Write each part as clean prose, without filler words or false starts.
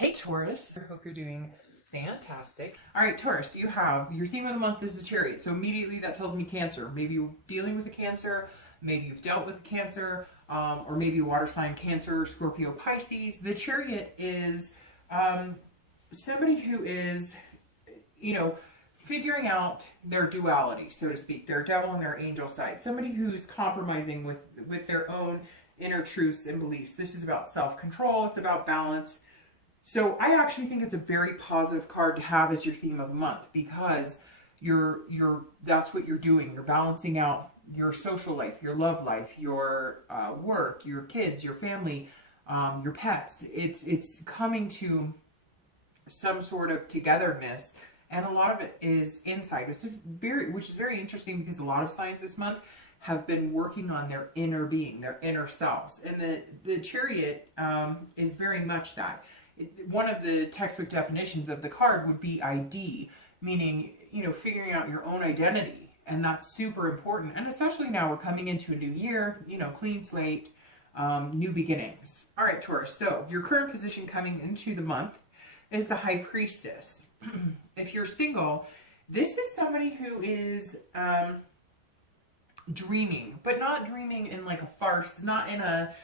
Hey Taurus, I hope you're doing fantastic. All right, Taurus, you have your theme of the month is the Chariot. So immediately that tells me Cancer. Maybe you're dealing with a Cancer, maybe you've dealt with a Cancer, or maybe water sign Cancer, Scorpio, Pisces. The Chariot is somebody who is, figuring out their duality, so to speak, their devil and their angel side. Somebody who's compromising with their own inner truths and beliefs. This is about self-control. It's about balance. So I actually think it's a very positive card to have as your theme of the month, because that's what you're doing. You're balancing out your social life, your love life, your work, your kids, your family, your pets. It's coming to some sort of togetherness, and a lot of it is inside, which is very interesting, because a lot of signs this month have been working on their inner being, their inner selves, and the Chariot is very much that. One of the textbook definitions of the card would be ID, meaning, figuring out your own identity. And that's super important. And especially now we're coming into a new year, clean slate, new beginnings. All right, Taurus. So your current position coming into the month is the High Priestess. If you're single, this is somebody who is dreaming, but not dreaming in like a farce, not in a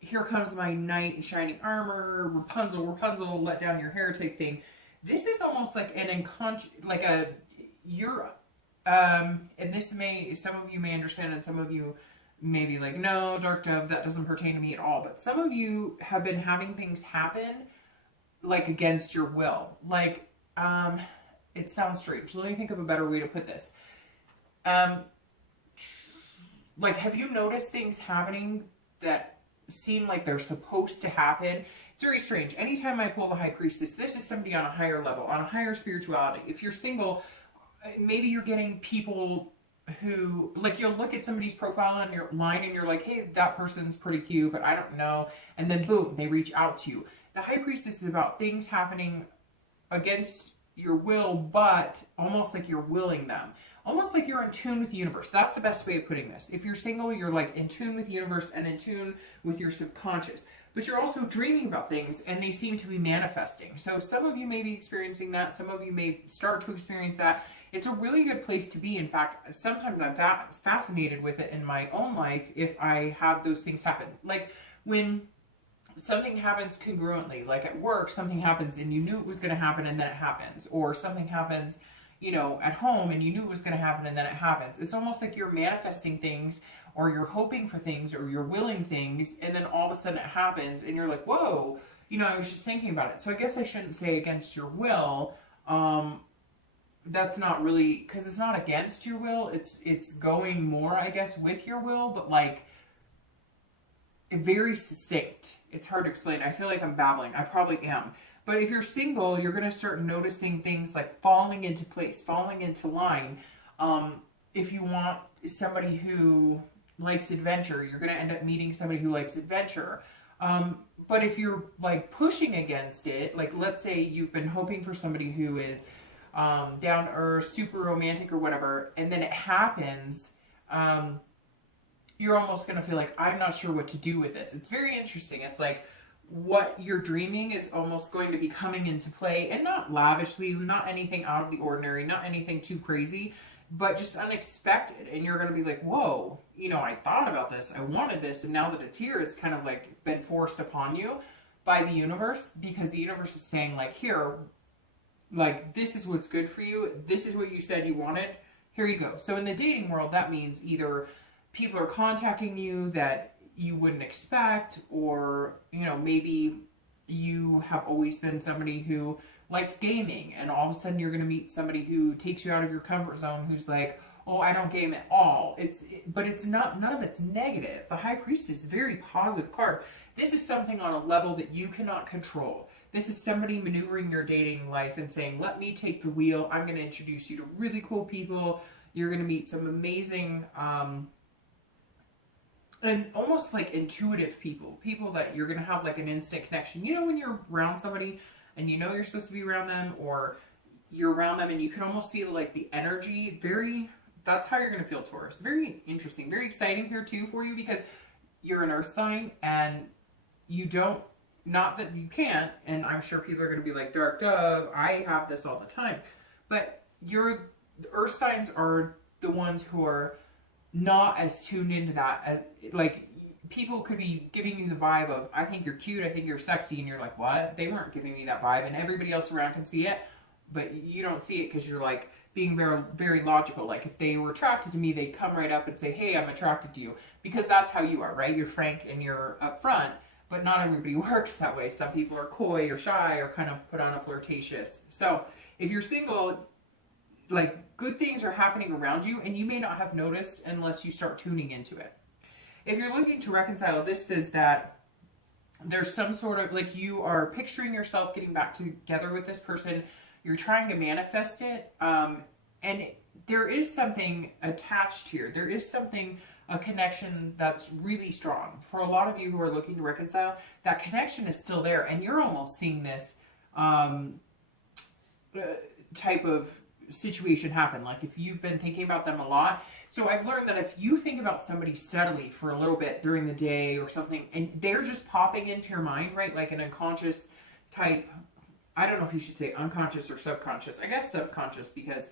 here comes my knight in shining armor, Rapunzel, let down your hair type thing. This is almost like and this some of you may understand, and some of you may be like, no, Dark Dove, that doesn't pertain to me at all. But some of you have been having things happen like against your will. It sounds strange. Let me think of a better way to put this. Have you noticed things happening that seem like they're supposed to happen? It's very strange. Anytime I pull the High Priestess, this is somebody on a higher level, on a higher spirituality. If you're single, maybe you're getting people who, you'll look at somebody's profile on your line and you're like, hey, that person's pretty cute, but I don't know. And then boom, they reach out to you. The High Priestess is about things happening against your will, but almost like you're willing them. Almost like you're in tune with the universe. That's the best way of putting this. If you're single, you're in tune with the universe and in tune with your subconscious. But you're also dreaming about things, and they seem to be manifesting. So some of you may be experiencing that. Some of you may start to experience that. It's a really good place to be. In fact, sometimes I'm fascinated with it in my own life if I have those things happen. Like when something happens congruently, like at work, something happens and you knew it was going to happen and then it happens. Or something happens at home, and you knew it was going to happen and then it happens. It's almost like you're manifesting things, or you're hoping for things, or you're willing things, and then all of a sudden it happens and you're like, whoa, I was just thinking about it. So I guess I shouldn't say against your will. That's not really, because it's not against your will. It's going more, I guess, with your will, but very succinct. It's hard to explain. I feel like I'm babbling. I probably am. But if you're single, you're going to start noticing things like falling into place, falling into line. If you want somebody who likes adventure, you're going to end up meeting somebody who likes adventure. But if you're pushing against it, let's say you've been hoping for somebody who is down to earth, super romantic or whatever, and then it happens, you're almost going to feel like, I'm not sure what to do with this. It's very interesting. It's like, what you're dreaming is almost going to be coming into play, and not lavishly, not anything out of the ordinary, not anything too crazy, but just unexpected. And you're going to be like, whoa, I thought about this, I wanted this, and now that it's here, it's kind of been forced upon you by the universe, because the universe is saying here, this is what's good for you, this is what you said you wanted, here you go. So in the dating world, that means either people are contacting you that you wouldn't expect, or maybe you have always been somebody who likes gaming, and all of a sudden you're going to meet somebody who takes you out of your comfort zone, who's like, oh, I don't game at all. But it's not, none of it's negative. The High Priestess is a very positive card. This is something on a level that you cannot control. This is somebody maneuvering your dating life and saying, let me take the wheel. I'm going to introduce you to really cool people. You're going to meet some amazing and almost intuitive people that you're going to have an instant connection. When you're around somebody and you're supposed to be around them, or you're around them and you can almost feel the energy, that's how you're going to feel, Taurus. Very interesting, very exciting here too for you, because you're an earth sign and you don't not that you can't, and I'm sure people are going to be like, Dark Dove, I have this all the time. But the earth signs are the ones who are not as tuned into that. As, like, people could be giving you the vibe of, I think you're cute, I think you're sexy, and you're like, what? They weren't giving me that vibe, and everybody else around can see it, but you don't see it because you're like being very, very logical. Like, if they were attracted to me, they'd come right up and say, hey, I'm attracted to you, because that's how you are, right? You're frank and you're upfront. But not everybody works that way. Some people are coy or shy or kind of put on a flirtatious. So if you're single, like, good things are happening around you, and you may not have noticed unless you start tuning into it. If you're looking to reconcile, this says that there's some sort of, like, you are picturing yourself getting back together with this person. You're trying to manifest it. And there is something attached here. There is something, a connection that's really strong. For a lot of you who are looking to reconcile, that connection is still there, and you're almost seeing this type of situation happen. Like, if you've been thinking about them a lot. So I've learned that if you think about somebody steadily for a little bit during the day or something, and they're just popping into your mind, right? Like an unconscious type, I don't know if you should say unconscious or subconscious. I guess subconscious, because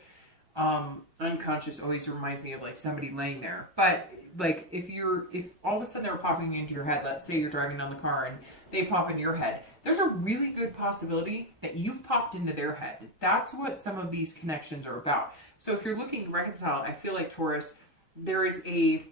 unconscious always reminds me of like somebody laying there. But like, if all of a sudden they're popping into your head, let's say you're driving down the car and they pop into your head, there's a really good possibility that you've popped into their head. That's what some of these connections are about. So if you're looking to reconcile, I feel like, Taurus, there is a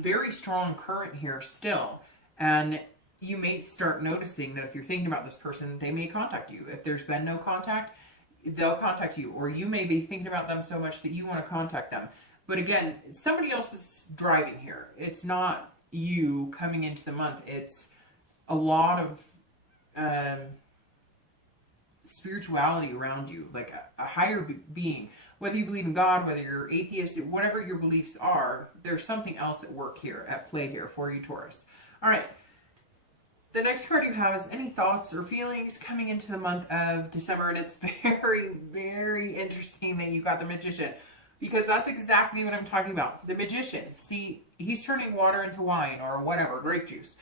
very strong current here still. And you may start noticing that if you're thinking about this person, they may contact you. If there's been no contact, they'll contact you. Or you may be thinking about them so much that you want to contact them. But again, somebody else is driving here. It's not you coming into the month. It's a lot of spirituality around you, like a higher being. Whether you believe in God, whether you're atheist, whatever your beliefs are, there's something else at work here, at play here for you, Taurus. All right. The next card you have is any thoughts or feelings coming into the month of December. And it's very, very interesting that you got the Magician, because that's exactly what I'm talking about. The Magician. See, he's turning water into wine or whatever, grape juice.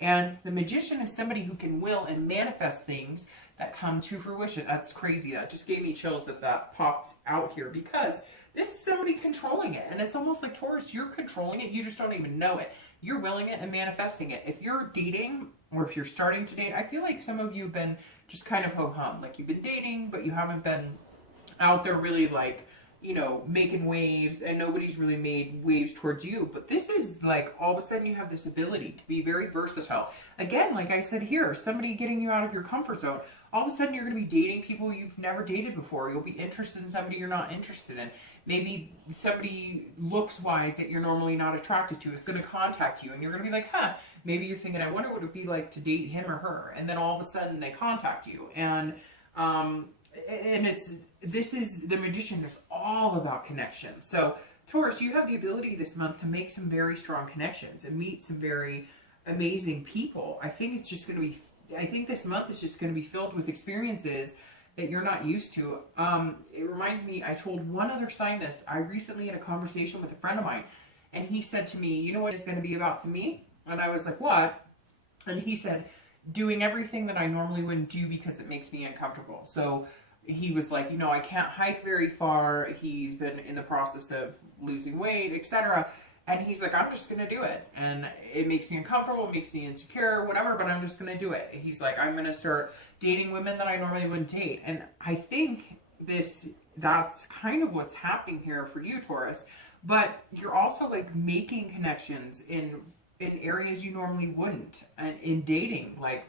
And the Magician is somebody who can will and manifest things that come to fruition. That's crazy. That just gave me chills that popped out here, because this is somebody controlling it. And it's almost like, Taurus, you're controlling it. You just don't even know it. You're willing it and manifesting it. If you're dating, or if you're starting to date, I feel like some of you have been just kind of ho-hum. Like, you've been dating, but you haven't been out there really, like, you know, making waves, and nobody's really made waves towards you. But this is like, all of a sudden you have this ability to be very versatile. Again, like I said here, somebody getting you out of your comfort zone. All of a sudden you're going to be dating people you've never dated before. You'll be interested in somebody you're not interested in. Maybe somebody looks-wise that you're normally not attracted to is going to contact you, and you're going to be like, huh, maybe you're thinking, I wonder what it would be like to date him or her. And then all of a sudden they contact you. And this is the Magician is all about connection. So Taurus, you have the ability this month to make some very strong connections and meet some very amazing people. I think it's just going to be, I think this month is just going to be filled with experiences that you're not used to. It reminds me, I told one other sign this. I recently had a conversation with a friend of mine, and he said to me, you know what it's going to be about to me? And I was like, what? And he said, doing everything that I normally wouldn't do because it makes me uncomfortable. So he was like, you know, I can't hike very far. He's been in the process of losing weight, etc. And he's like, I'm just going to do it. And it makes me uncomfortable, it makes me insecure, whatever, but I'm just going to do it. He's like, I'm going to start dating women that I normally wouldn't date. And I think that's kind of what's happening here for you, Taurus. But you're also like making connections in areas you normally wouldn't. And in dating, like,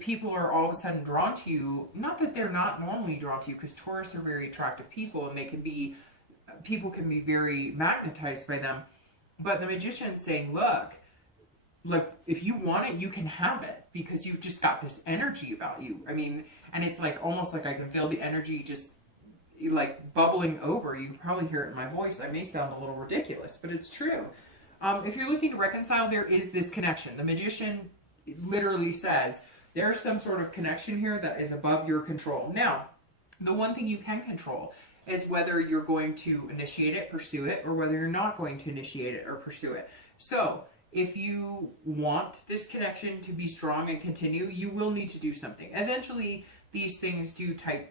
people are all of a sudden drawn to you. Not that they're not normally drawn to you, because Taurus are very attractive people, and people can be very magnetized by them. But the Magician's saying, look, like, if you want it, you can have it, because you've just got this energy about you. I mean, and it's like, almost like I can feel the energy just like bubbling over. You can probably hear it in my voice. I may sound a little ridiculous, but it's true. If you're looking to reconcile, there is this connection. The Magician literally says, there's some sort of connection here that is above your control. Now, the one thing you can control is whether you're going to initiate it, pursue it, or whether you're not going to initiate it or pursue it. So, if you want this connection to be strong and continue, you will need to do something. Eventually, these things do tend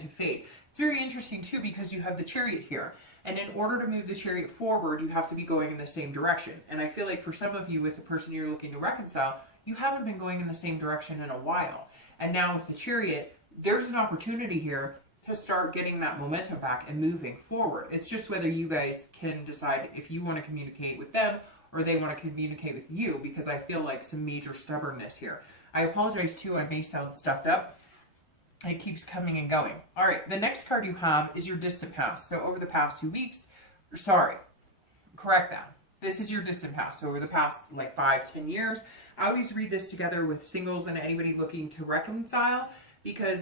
to fade. It's very interesting too, because you have the Chariot here. And in order to move the Chariot forward, you have to be going in the same direction. And I feel like for some of you, with the person you're looking to reconcile, you haven't been going in the same direction in a while. And now with the Chariot, there's an opportunity here to start getting that momentum back and moving forward. It's just whether you guys can decide if you want to communicate with them or they want to communicate with you, because I feel like some major stubbornness here. I apologize too, I may sound stuffed up. It keeps coming and going. All right, the next card you have is your distant past. So over the past 2 weeks, correct that. This is your distant past. So over the past like 5-10 years, I always read this together with singles and anybody looking to reconcile, because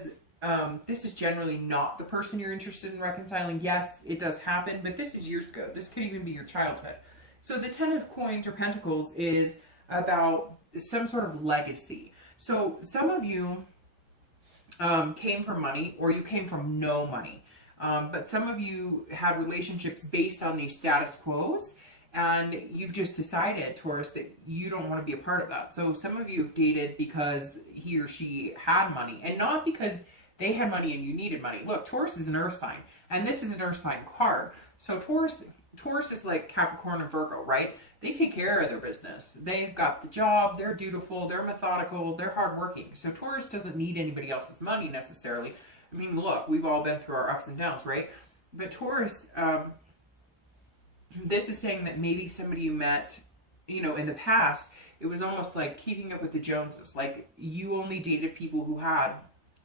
this is generally not the person you're interested in reconciling. Yes, it does happen, but this is years ago. This could even be your childhood. So the 10 of Coins or Pentacles is about some sort of legacy. So some of you came from money, or you came from no money. But some of you had relationships based on these status quos, and you've just decided, Taurus, that you don't want to be a part of that. So some of you have dated because he or she had money, and not because they had money and you needed money. Look, Taurus is an earth sign, and this is an earth sign card. So Taurus is like Capricorn and Virgo, right? They take care of their business. They've got the job, they're dutiful, they're methodical, they're hardworking. So Taurus doesn't need anybody else's money necessarily. I mean, look, we've all been through our ups and downs, right? But Taurus, this is saying that maybe somebody you met, in the past, it was almost like keeping up with the Joneses. Like, you only dated people who had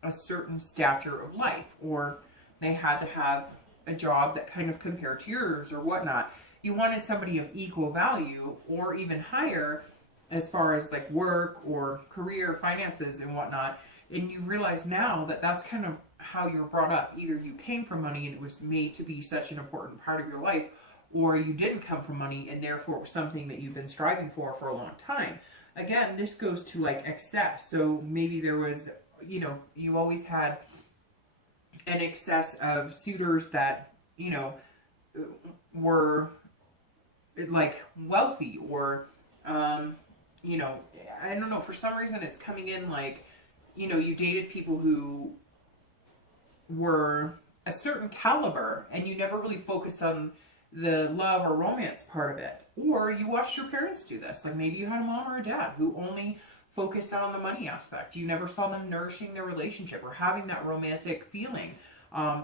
a certain stature of life, or they had to have a job that kind of compared to yours or whatnot. You wanted somebody of equal value or even higher as far as like work or career, finances and whatnot. And you realize now that that's kind of how you were brought up. Either you came from money and it was made to be such an important part of your life, or you didn't come from money and therefore it was something that you've been striving for a long time. Again, this goes to like excess. So maybe there was, you always had an excess of suitors that, were like wealthy, or, I don't know, for some reason it's coming in like, you dated people who were a certain caliber and you never really focused on the love or romance part of it. Or you watched your parents do this. Like maybe you had a mom or a dad who only focused on the money aspect. You never saw them nourishing their relationship or having that romantic feeling.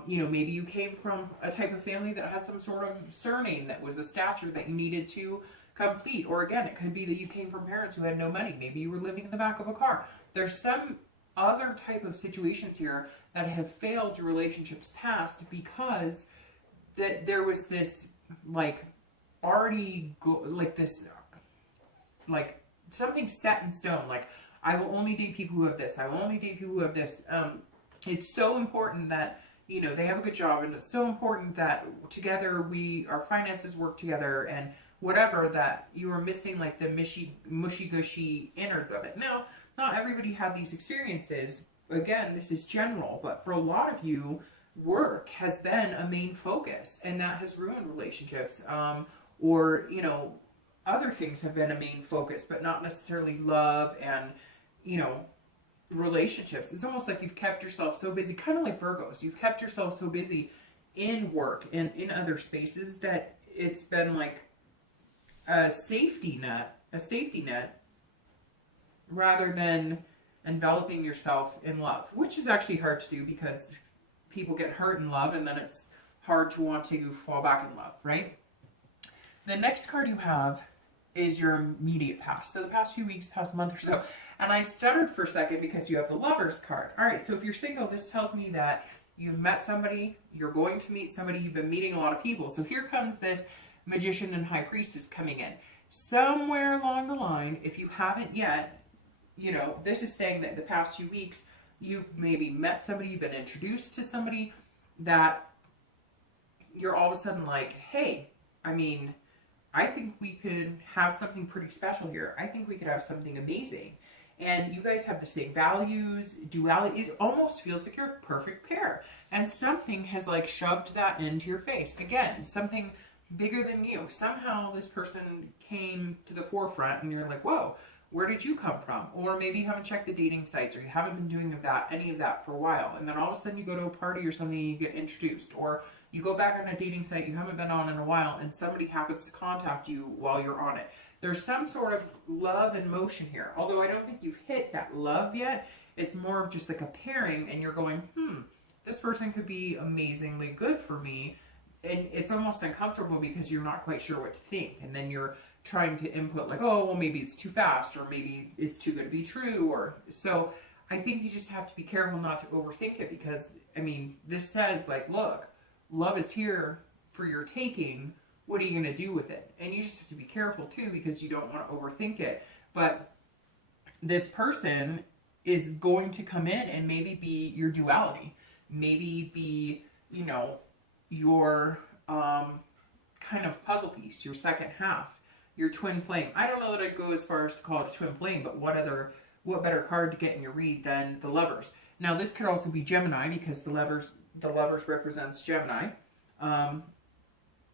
Maybe you came from a type of family that had some sort of surname that was a stature that you needed to complete. Or again, it could be that you came from parents who had no money. Maybe you were living in the back of a car. There's some other type of situations here that have failed your relationships past because that there was this like something set in stone. Like, I will only date people who have this. I will only date people who have this. It's so important that, they have a good job, and it's so important that together our finances work together and whatever, that you are missing like the mushy gushy innards of it. Now, not everybody had these experiences. Again, this is general, but for a lot of you, work has been a main focus, and that has ruined relationships. Or, other things have been a main focus, but not necessarily love and, relationships. It's almost like you've kept yourself so busy, kind of like Virgos. You've kept yourself so busy in work and in other spaces that it's been like a safety net rather than enveloping yourself in love, which is actually hard to do because people get hurt in love and then it's hard to want to fall back in love, right? The next card you have is your immediate past. So the past few weeks, past month or so. And I stuttered for a second because you have the Lovers card. All right, so if you're single, this tells me that you've met somebody, you're going to meet somebody, you've been meeting a lot of people. So here comes this Magician and High Priestess coming in. Somewhere along the line, if you haven't yet, this is saying that the past few weeks, you've maybe met somebody, you've been introduced to somebody that you're all of a sudden like, hey, I think we could have something pretty special here. I think we could have something amazing. And you guys have the same values, duality. It almost feels like you're a perfect pair. And something has like shoved that into your face. Again, something bigger than you. Somehow this person came to the forefront and you're like, whoa, where did you come from? Or maybe you haven't checked the dating sites, or you haven't been doing any of that for a while. And then all of a sudden you go to a party or something and you get introduced. Or you go back on a dating site you haven't been on in a while and somebody happens to contact you while you're on it. There's some sort of love in motion here. Although I don't think you've hit that love yet. It's more of just like a pairing and you're going, this person could be amazingly good for me. And it's almost uncomfortable because you're not quite sure what to think. And then you're trying to input like, oh, well, maybe it's too fast, or maybe it's too good to be true. Or so I think you just have to be careful not to overthink it, because, I mean, this says like, look, love is here for your taking. What are you going to do with it? And you just have to be careful too, because you don't want to overthink it. But this person is going to come in and maybe be your duality, maybe be, you know, your kind of puzzle piece, your second half, your twin flame. I don't know that I'd go as far as to call it a twin flame, but what better card to get in your read than the Lovers? Now this could also be Gemini, because the Lovers represents Gemini.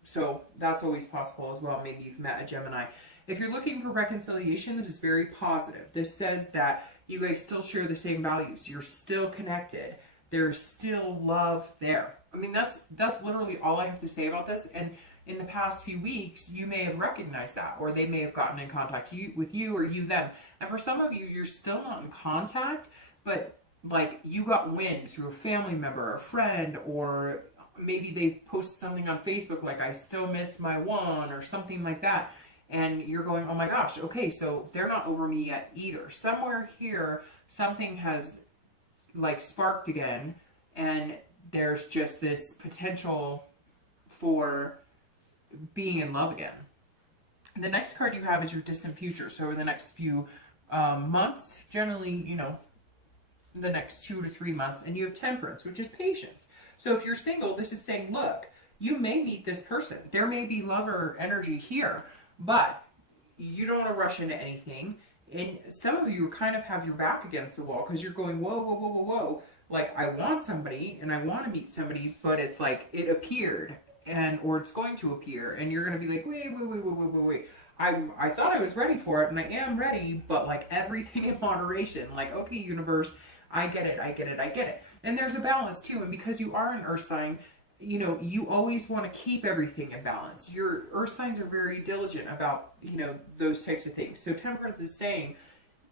So that's always possible as well. Maybe you've met a Gemini. If you're looking for reconciliation, this is very positive. This says that you guys still share the same values. You're still connected. There's still love there. I mean, that's literally all I have to say about this. And in the past few weeks, you may have recognized that, or they may have gotten in contact with you, or you them. And for some of you, you're still not in contact, but like you got wind through a family member, a friend, or maybe they posted something on Facebook like, I still miss my one, or something like that. And you're going, oh my gosh, okay, so they're not over me yet either. Somewhere here, something has like sparked again, and there's just this potential for being in love again. The next card you have is your distant future. So over the next few months, generally, you know, the next 2 to 3 months, and you have Temperance, which is patience. So if you're single, this is saying, look, you may meet this person. There may be lover energy here, but you don't want to rush into anything. And some of you kind of have your back against the wall because you're going, whoa, whoa, whoa, whoa, whoa. Like, I want somebody and I want to meet somebody, but it's like it appeared, or it's going to appear, and you're going to be like, wait. I thought I was ready for it, and I am ready, but like everything in moderation. Like, okay, universe, I get it. And there's a balance too. And because you are an earth sign, you know, you always want to keep everything in balance. Your earth signs are very diligent about, you know, those types of things. So Temperance is saying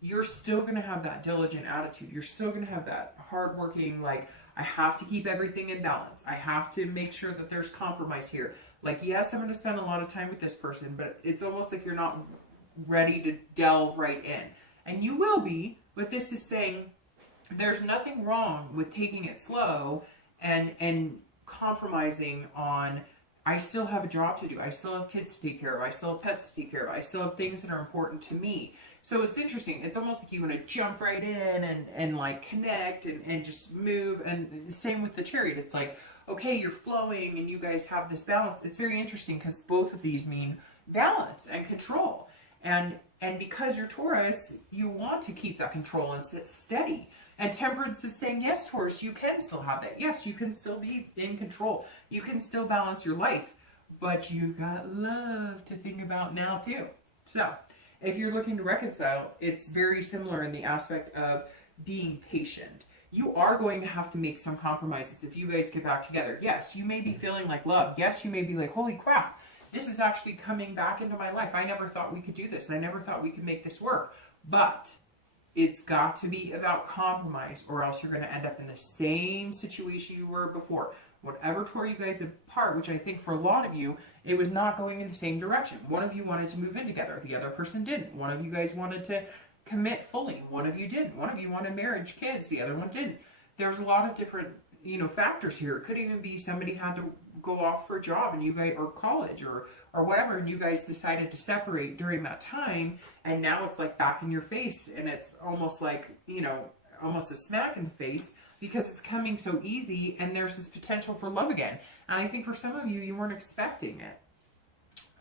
you're still going to have that diligent attitude. You're still going to have that hardworking, like, I have to keep everything in balance. I have to make sure that there's compromise here. Like, yes, I'm going to spend a lot of time with this person, but it's almost like you're not ready to delve right in. And you will be, but this is saying there's nothing wrong with taking it slow and compromising on, I still have a job to do. I still have kids to take care of. I still have pets to take care of. I still have things that are important to me. So it's interesting. It's almost like you want to jump right in and like connect and just move. And the same with the Chariot. It's like, okay, you're flowing and you guys have this balance. It's very interesting because both of these mean balance and control. And because you're Taurus, you want to keep that control and sit steady. And Temperance is saying, yes, Taurus, you can still have that. Yes, you can still be in control. You can still balance your life. But you've got love to think about now, too. So, if you're looking to reconcile, it's very similar in the aspect of being patient. You are going to have to make some compromises if you guys get back together. Yes, you may be feeling like love. Yes, you may be like, holy crap, this is actually coming back into my life. I never thought we could do this. I never thought we could make this work. But it's got to be about compromise, or else you're going to end up in the same situation you were before. Whatever tore you guys apart, which I think for a lot of you, it was not going in the same direction. One of you wanted to move in together. The other person didn't. One of you guys wanted to commit fully. One of you didn't. One of you wanted marriage, kids. The other one didn't. There's a lot of different, you know, factors here. It could even be somebody had to go off for a job and you guys, or college or whatever, and you guys decided to separate during that time, and now it's like back in your face, and it's almost like, you know, almost a smack in the face because it's coming so easy, and there's this potential for love again. And I think for some of you, you weren't expecting it.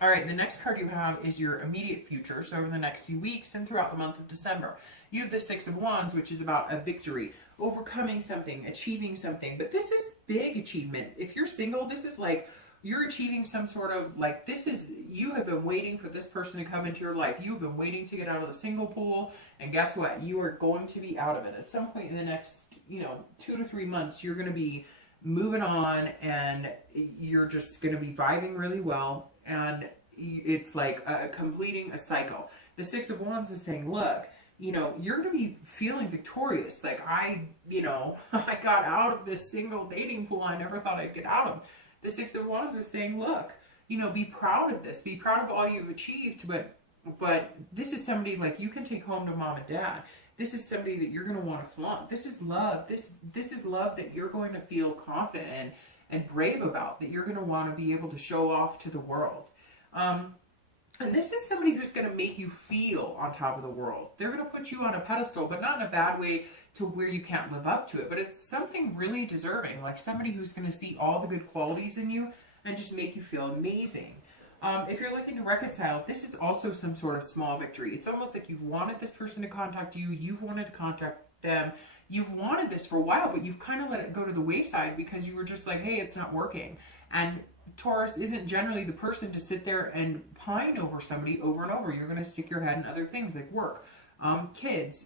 All right, the next card you have is your immediate future. So over the next few weeks and throughout the month of December, you have the Six of Wands, which is about a victory, overcoming something, achieving something. But this is big achievement. If you're single, this is like you're achieving some sort of like, this is, you have been waiting for this person to come into your life. You've been waiting to get out of the single pool, and guess what? You are going to be out of it at some point in the next, 2 to 3 months. You're going to be moving on, and you're just going to be vibing really well, and it's like completing a cycle. The Six of Wands is saying, look, you're going to be feeling victorious. Like, I got out of this single dating pool I never thought I'd get out of. The Six of Wands is saying, look, be proud of this. Be proud of all you've achieved, but this is somebody like you can take home to mom and dad. This is somebody that you're going to want to flaunt. This is love. This is love that you're going to feel confident in and brave about, that you're going to want to be able to show off to the world. And this is somebody who's going to make you feel on top of the world. They're going to put you on a pedestal, but not in a bad way to where you can't live up to it. But it's something really deserving, like somebody who's going to see all the good qualities in you and just make you feel amazing. If you're looking to reconcile, this is also some sort of small victory. It's almost like you've wanted this person to contact you. You've wanted to contact them. You've wanted this for a while, but you've kind of let it go to the wayside because you were just like, hey, it's not working. And Taurus isn't generally the person to sit there and pine over somebody over and over. You're going to stick your head in other things like work, kids,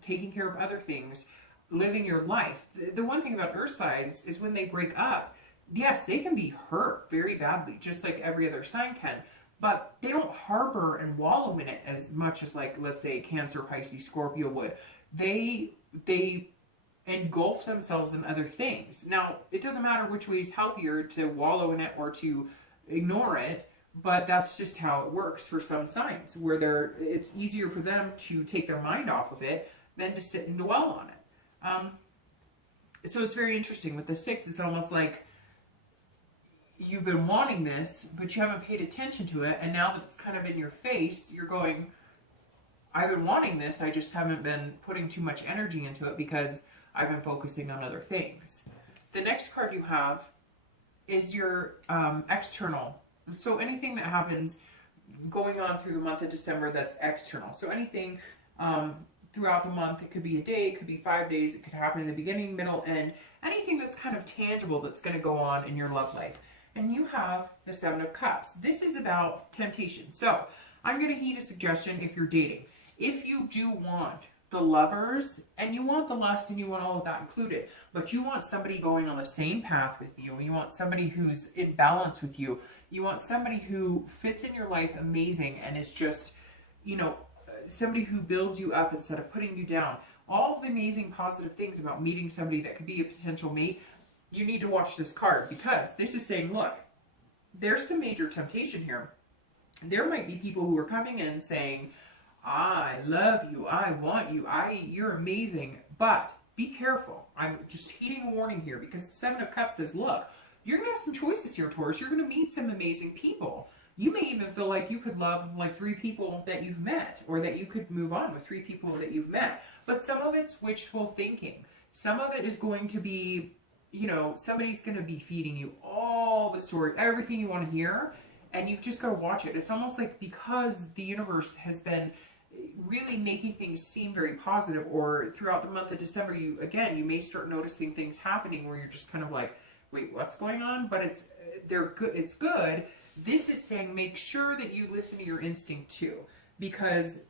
taking care of other things, living your life. The one thing about earth signs is when they break up, yes, they can be hurt very badly, just like every other sign can, but they don't harbor and wallow in it as much as, like, let's say Cancer, Pisces, Scorpio would. They engulf themselves in other things. Now, it doesn't matter which way is healthier, to wallow in it or to ignore it, but that's just how it works for some signs, where it's easier for them to take their mind off of it than to sit and dwell on it. So it's very interesting. With the 6, it's almost like you've been wanting this, but you haven't paid attention to it, and now that it's kind of in your face, you're going, I've been wanting this, I just haven't been putting too much energy into it because I've been focusing on other things. The next card you have is your external. So anything that happens going on through the month of December that's external. So anything throughout the month, it could be a day, it could be 5 days, it could happen in the beginning, middle, end. Anything that's kind of tangible that's going to go on in your love life. And you have the 7 of Cups. This is about temptation. So I'm going to heed a suggestion if you're dating. If you do want the lovers, and you want the lust, and you want all of that included, but you want somebody going on the same path with you, you want somebody who's in balance with you, you want somebody who fits in your life amazing and is just, somebody who builds you up instead of putting you down. All of the amazing positive things about meeting somebody that could be a potential mate, you need to watch this card, because this is saying, look, there's some major temptation here. There might be people who are coming in saying, I love you, I want you, you're amazing, but be careful. I'm just heeding a warning here, because the 7 of Cups says, look, you're going to have some choices here, Taurus. You're going to meet some amazing people. You may even feel like you could love like 3 people that you've met, or that you could move on with 3 people that you've met. But some of it's wishful thinking. Some of it is going to be, somebody's going to be feeding you all the story, everything you want to hear, and you've just got to watch it. It's almost like because the universe has been really making things seem very positive, or throughout the month of December, you may start noticing things happening where you're just kind of like, wait, what's going on? But it's good. This is saying make sure that you listen to your instinct too, because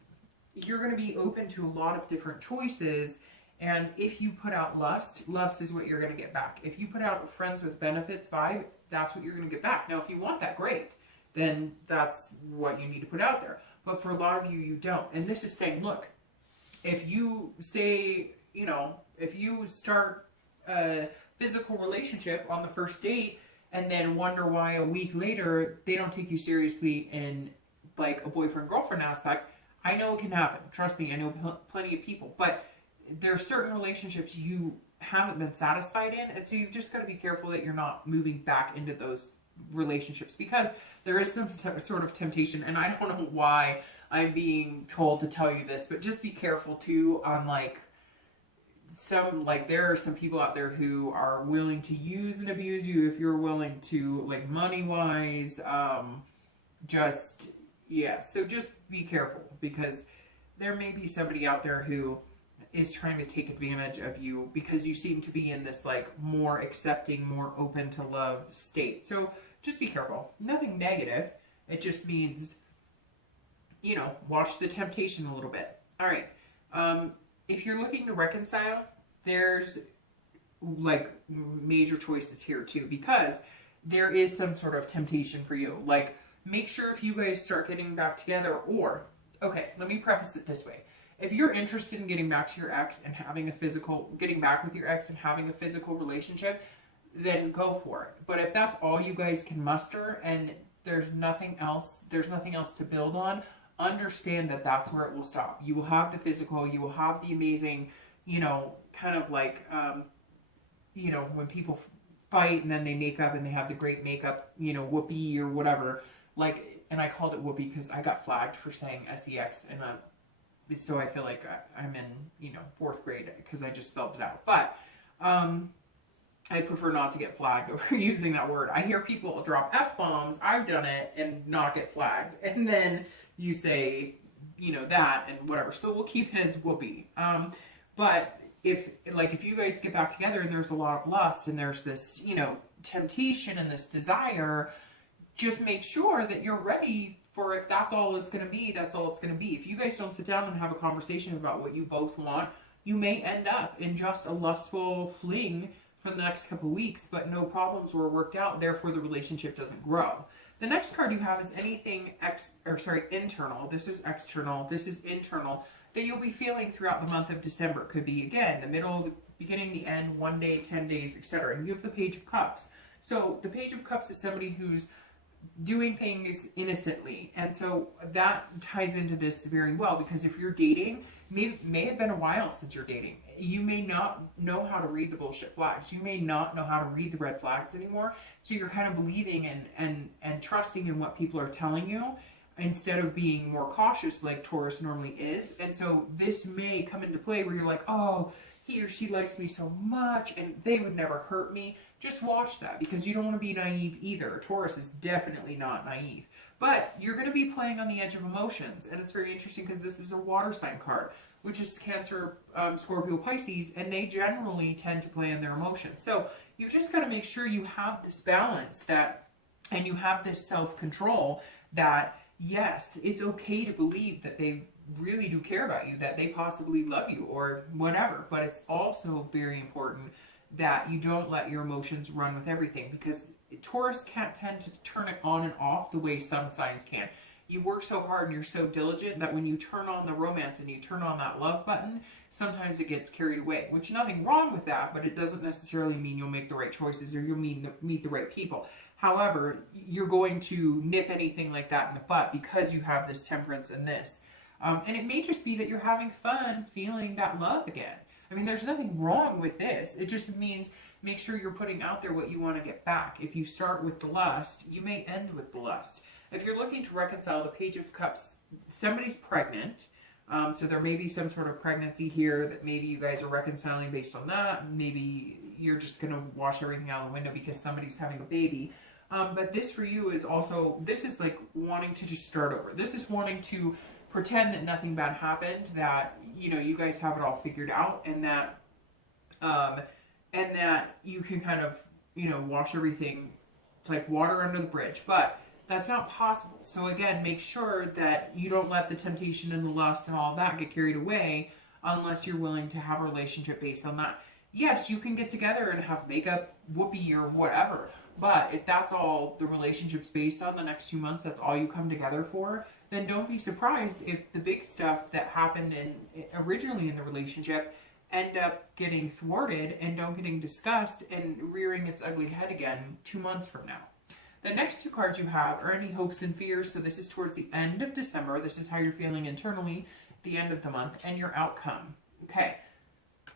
you're going to be open to a lot of different choices. And if you put out lust is what you're going to get back. If you put out friends with benefits vibe, that's what you're going to get back. Now, if you want that, great. Then that's what you need to put out there. But for a lot of you, you don't. And this is saying, look, if you say, if you start a physical relationship on the first date and then wonder why a week later they don't take you seriously in like a boyfriend-girlfriend aspect, I know it can happen. Trust me, I know plenty of people. But there are certain relationships you haven't been satisfied in, and so you've just got to be careful that you're not moving back into those relationships, because there is some sort of temptation, and I don't know why I'm being told to tell you this, but just be careful too on there are some people out there who are willing to use and abuse you if you're willing to, like, money wise, so just be careful, because there may be somebody out there who is trying to take advantage of you because you seem to be in this like more accepting, more open to love state. So just be careful. Nothing negative. It just means, you know, watch the temptation a little bit. All right. If you're looking to reconcile, there's like major choices here too, because there is some sort of temptation for you. Like, make sure if you guys start getting back together, or, okay, let me preface it this way. If you're interested in getting back to your ex and having a physical, getting back with your ex and having a physical relationship, then go for it. But if that's all you guys can muster and there's nothing else to build on, understand that that's where it will stop. You will have the physical, you will have the amazing, you know, kind of like, you know, when people fight and then they make up and they have the great makeup, you know, whoopee or whatever. Like, and I called it whoopee because I got flagged for saying sex, and so I feel like I'm in, you know, 4th grade because I just spelled it out. But I prefer not to get flagged over using that word. I hear people drop F-bombs. I've done it and not get flagged. And then you say, you know, that and whatever. So we'll keep it as whoopee. But if you guys get back together and there's a lot of lust and there's this, you know, temptation and this desire, just make sure that you're ready for, if that's all it's going to be, that's all it's going to be. If you guys don't sit down and have a conversation about what you both want, you may end up in just a lustful fling for the next couple of weeks, but no problems were worked out, therefore the relationship doesn't grow. The next card you have is anything internal. This is external, this is internal, that you'll be feeling throughout the month of December. It could be, again, the middle, the beginning, the end, 1 day, 10 days, etc. And you have the Page of Cups. So the Page of Cups is somebody who's doing things innocently. And so that ties into this very well, because if you're dating, may have been a while since you're dating. You may not know how to read the bullshit flags. You may not know how to read the red flags anymore. So you're kind of believing and trusting in what people are telling you, instead of being more cautious like Taurus normally is. And so this may come into play where you're like, oh, he or she likes me so much and they would never hurt me. Just watch that, because you don't want to be naive either. Taurus is definitely not naive. But you're going to be playing on the edge of emotions. And it's very interesting because this is a water sign card, which is Cancer, Scorpio, Pisces, and they generally tend to play on their emotions. So you've just got to make sure you have this balance and you have this self-control that, yes, it's okay to believe that they really do care about you, that they possibly love you or whatever. But it's also very important that you don't let your emotions run with everything, because Taurus can't tend to turn it on and off the way some signs can. You work so hard and you're so diligent that when you turn on the romance and you turn on that love button, sometimes it gets carried away, which nothing wrong with that, but it doesn't necessarily mean you'll make the right choices or you'll meet the right people. However, you're going to nip anything like that in the butt because you have this temperance and this. And it may just be that you're having fun feeling that love again. I mean, there's nothing wrong with this. It just means make sure you're putting out there what you want to get back. If you start with the lust, you may end with the lust. If you're looking to reconcile, the Page of Cups, somebody's pregnant. So there may be some sort of pregnancy here that maybe you guys are reconciling based on that. Maybe you're just going to wash everything out the window because somebody's having a baby. But this for you is also, this is like wanting to just start over. This is wanting to pretend that nothing bad happened, that, you know, you guys have it all figured out, and that you can kind of, you know, wash everything. It's like water under the bridge, but that's not possible. So again, make sure that you don't let the temptation and the lust and all of that get carried away unless you're willing to have a relationship based on that. Yes, you can get together and have makeup, whoopee, or whatever, but if that's all the relationship's based on the next 2 months, that's all you come together for, then don't be surprised if the big stuff that happened originally in the relationship end up getting thwarted and don't getting discussed and rearing its ugly head again 2 months from now. The next 2 cards you have are any hopes and fears. So this is towards the end of December. This is how you're feeling internally, the end of the month, and your outcome. Okay.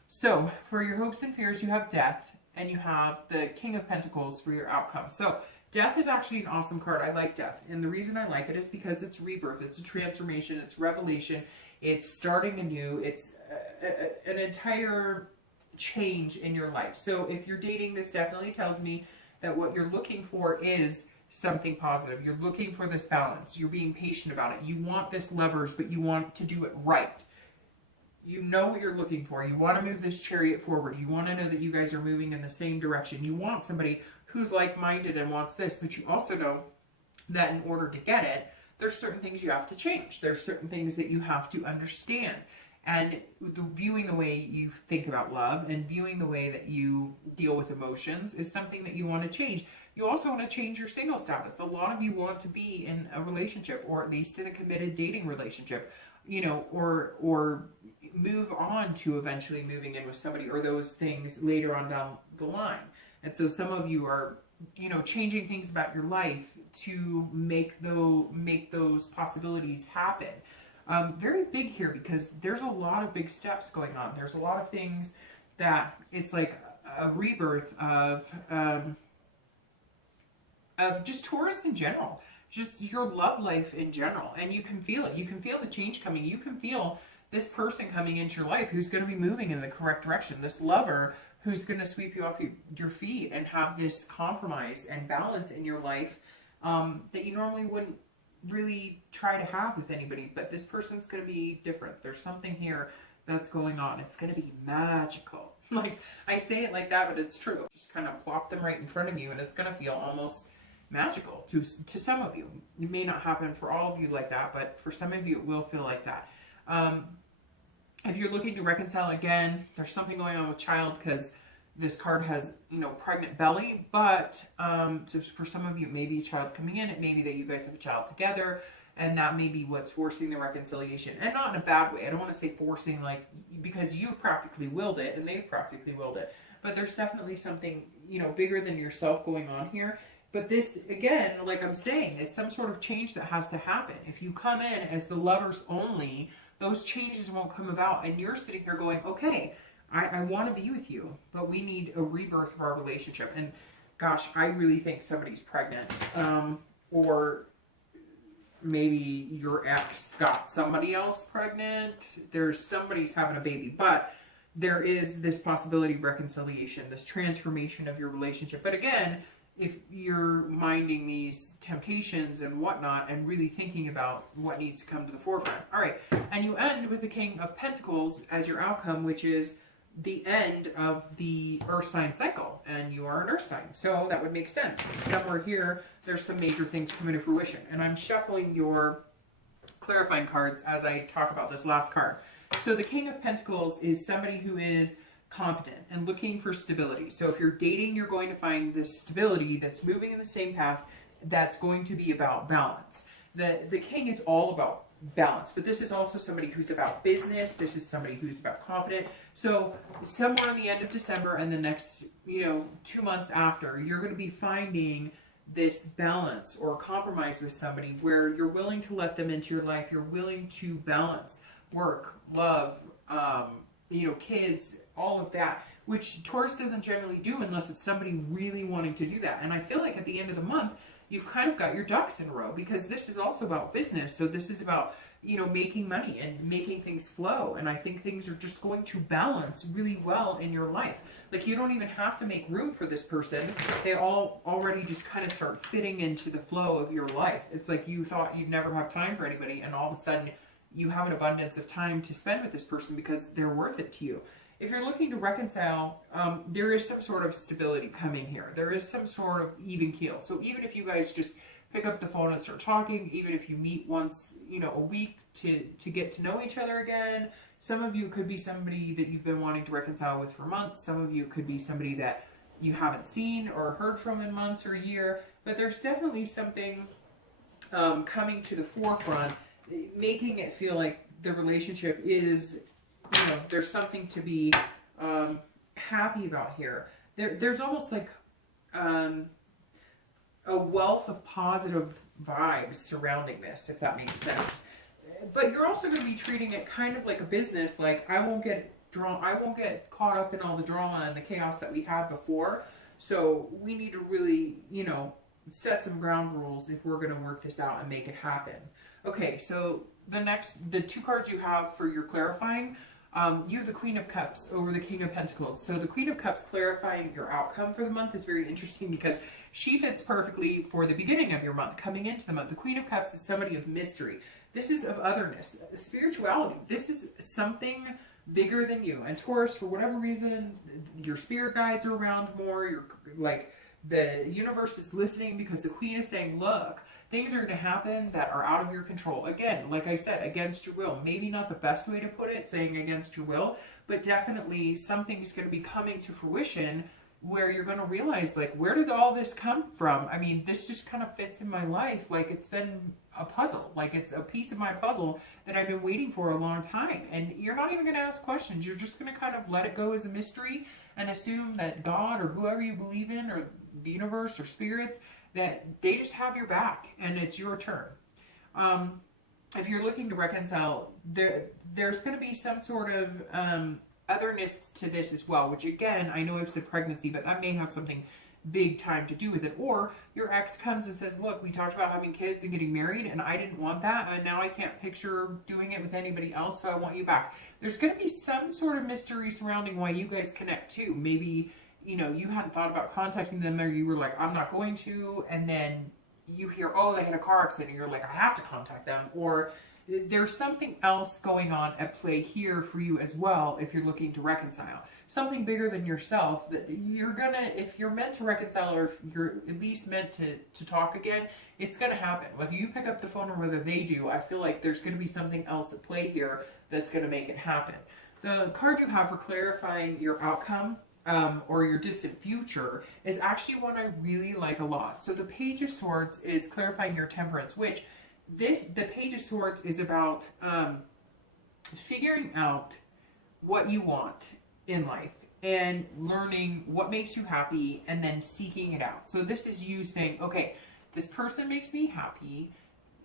So for your hopes and fears, you have death, and you have the King of Pentacles for your outcome. So death is actually an awesome card. I like death. And the reason I like it is because it's rebirth. It's a transformation. It's revelation. It's starting anew. It's an entire change in your life. So if you're dating, this definitely tells me that what you're looking for is something positive. You're looking for this balance. You're being patient about it. You want this lovers, but you want to do it right. You know what you're looking for. You want to move this chariot forward. You want to know that you guys are moving in the same direction. You want somebody who's like-minded and wants this, but you also know that in order to get it, there's certain things you have to change. There's certain things that you have to understand. And viewing the way you think about love and viewing the way that you deal with emotions is something that you want to change. You also want to change your single status. A lot of you want to be in a relationship, or at least in a committed dating relationship, you know, or move on to eventually moving in with somebody, or those things later on down the line. And so some of you are, you know, changing things about your life to make those possibilities happen. Very big here, because there's a lot of big steps going on. There's a lot of things that it's like a rebirth of just Taurus in general, just your love life in general. And you can feel it. You can feel the change coming. You can feel this person coming into your life who's going to be moving in the correct direction. This lover who's going to sweep you off your feet and have this compromise and balance in your life that you normally wouldn't really try to have with anybody. But this person's going to be different. There's something here that's going on. It's going to be magical. Like, I say it like that, but it's true. Just kind of plop them right in front of you, and it's going to feel almost magical to some of you. It may not happen for all of you like that, but for some of you it will feel like that. If you're looking to reconcile, again, there's something going on with child, because this card has, you know, pregnant belly, but so for some of you, it may be a child coming in. It may be that you guys have a child together, and that may be what's forcing the reconciliation. And not in a bad way. I don't want to say forcing, like, because you've practically willed it and they've practically willed it. But there's definitely something, you know, bigger than yourself going on here. But this, again, like I'm saying, is some sort of change that has to happen. If you come in as the lovers only, those changes won't come about. And you're sitting here going, okay, I want to be with you, but we need a rebirth of our relationship. And gosh, I really think somebody's pregnant. Or maybe your ex got somebody else pregnant. There's somebody's having a baby. But there is this possibility of reconciliation, this transformation of your relationship. But again, if you're minding these temptations and whatnot and really thinking about what needs to come to the forefront. All right. And you end with the King of Pentacles as your outcome, which is the end of the Earth sign cycle. And you are an Earth sign. So that would make sense. Somewhere here, there's some major things coming to fruition. And I'm shuffling your clarifying cards as I talk about this last card. So the King of Pentacles is somebody who is competent and looking for stability. So if you're dating, you're going to find this stability that's moving in the same path, that's going to be about balance. The King is all about balance, but this is also somebody who's about business. This is somebody who's about confident. So somewhere in the end of December and the next, 2 months after, you're going to be finding this balance or compromise with somebody where you're willing to let them into your life. You're willing to balance work, love, kids, all of that, which Taurus doesn't generally do unless it's somebody really wanting to do that. And I feel like at the end of the month, you've kind of got your ducks in a row, because this is also about business. So this is about, making money and making things flow. And I think things are just going to balance really well in your life. Like, you don't even have to make room for this person. They all already just kind of start fitting into the flow of your life. It's like you thought you'd never have time for anybody, and all of a sudden you have an abundance of time to spend with this person because they're worth it to you. If you're looking to reconcile, there is some sort of stability coming here. There is some sort of even keel. So even if you guys just pick up the phone and start talking, even if you meet once, a week to get to know each other again, some of you could be somebody that you've been wanting to reconcile with for months. Some of you could be somebody that you haven't seen or heard from in months or a year. But there's definitely something coming to the forefront, making it feel like the relationship is, there's something to be happy about here. There's almost like a wealth of positive vibes surrounding this, if that makes sense. But you're also going to be treating it kind of like a business. Like, I won't get caught up in all the drama and the chaos that we had before. So we need to really, set some ground rules if we're going to work this out and make it happen. Okay, so the two cards you have for your clarifying, you have the Queen of Cups over the King of Pentacles. So the Queen of Cups clarifying your outcome for the month is very interesting because she fits perfectly for the beginning of your month, coming into the month. The Queen of Cups is somebody of mystery. This is of otherness, spirituality. This is something bigger than you. And Taurus, for whatever reason, your spirit guides are around more. You're like, The universe is listening because the Queen is saying, look, things are going to happen that are out of your control. Again, like I said, against your will. Maybe not the best way to put it, saying against your will, but definitely something is going to be coming to fruition where you're going to realize, like, where did all this come from? I mean, this just kind of fits in my life. Like, it's been a puzzle. Like, it's a piece of my puzzle that I've been waiting for a long time. And you're not even going to ask questions. You're just going to kind of let it go as a mystery and assume that God or whoever you believe in, or the universe or spirits, that they just have your back and it's your turn. If you're looking to reconcile, there's going to be some sort of otherness to this as well, which again, I know I've said pregnancy, but that may have something big time to do with it. Or your ex comes and says, look, we talked about having kids and getting married and I didn't want that, and now I can't picture doing it with anybody else, so I want you back. There's going to be some sort of mystery surrounding why you guys connect too. Maybe, you know, you hadn't thought about contacting them, or you were like, I'm not going to, and then you hear, oh, they had a car accident, and you're like, I have to contact them. Or there's something else going on at play here for you as well if you're looking to reconcile. Something bigger than yourself that you're gonna, if you're meant to reconcile, or if you're at least meant to talk again, it's gonna happen. Whether you pick up the phone or whether they do, I feel like there's gonna be something else at play here that's gonna make it happen. The card you have for clarifying your outcome, or your distant future, is actually one I really like a lot. So the Page of Swords is clarifying your temperance, which the Page of Swords is about figuring out what you want in life and learning what makes you happy and then seeking it out. So this is you saying, okay, this person makes me happy,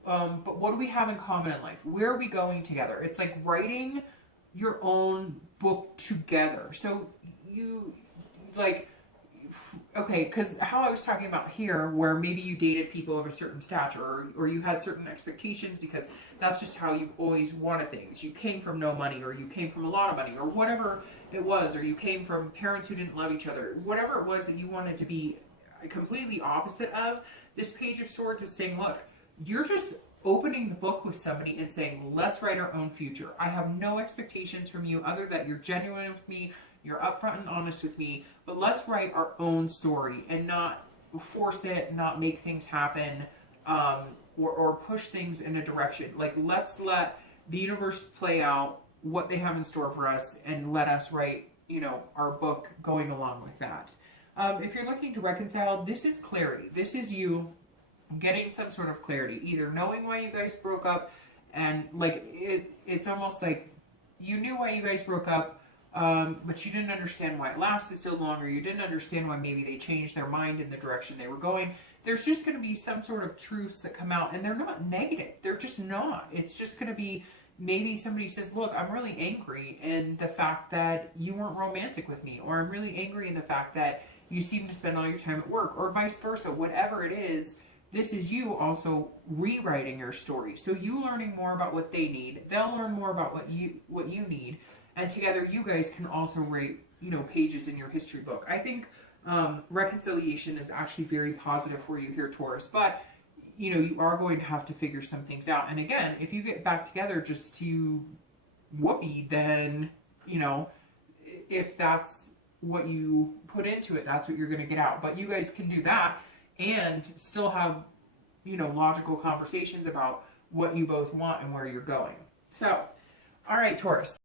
but what do we have in common in life? Where are we going together? It's like writing your own book together. So you, like, okay, because how I was talking about here, where maybe you dated people of a certain stature, or you had certain expectations because that's just how you've always wanted things. You came from no money, or you came from a lot of money, or whatever it was, or you came from parents who didn't love each other. Whatever it was that you wanted to be completely opposite of, this Page of Swords is saying, look, you're just opening the book with somebody and saying, let's write our own future. I have no expectations from you other that you're genuine with me, you're upfront and honest with me, but let's write our own story and not force it, not make things happen, or push things in a direction. Like, let's let the universe play out what they have in store for us and let us write, you know, our book going along with that. If you're looking to reconcile, this is clarity. This is you getting some sort of clarity, either knowing why you guys broke up, and like it's almost like you knew why you guys broke up, but you didn't understand why it lasted so long, or you didn't understand why maybe they changed their mind in the direction they were going. There's just going to be some sort of truths that come out, and they're not negative. They're just not. It's just going to be, maybe somebody says, look, I'm really angry in the fact that you weren't romantic with me, or I'm really angry in the fact that you seem to spend all your time at work, or vice versa. Whatever it is, this is you also rewriting your story. So you learning more about what they need, they'll learn more about what you need, and together you guys can also write, you know, pages in your history book. I think reconciliation is actually very positive for you here, Taurus, but you know, you are going to have to figure some things out. And again, if you get back together just to whoopee, then, you know, if that's what you put into it, that's what you're going to get out. But you guys can do that and still have, you know, logical conversations about what you both want and where you're going. So, all right, Taurus.